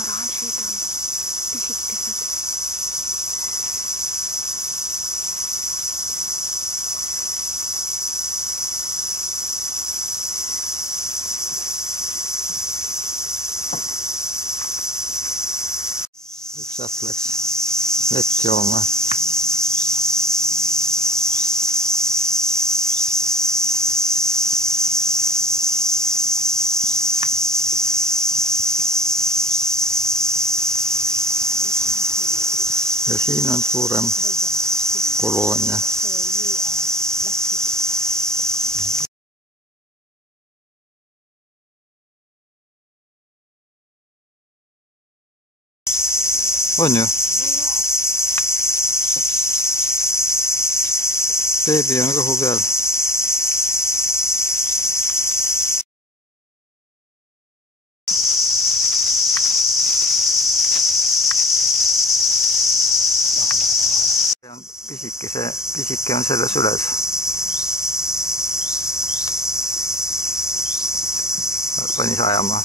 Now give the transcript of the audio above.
oranžid on pisikesed. Üks äpp läks vett jooma. Ja siin on suurem koloonia. On ju? Beebi on kõhu peal. Pisike on selles üles. Pani sajama.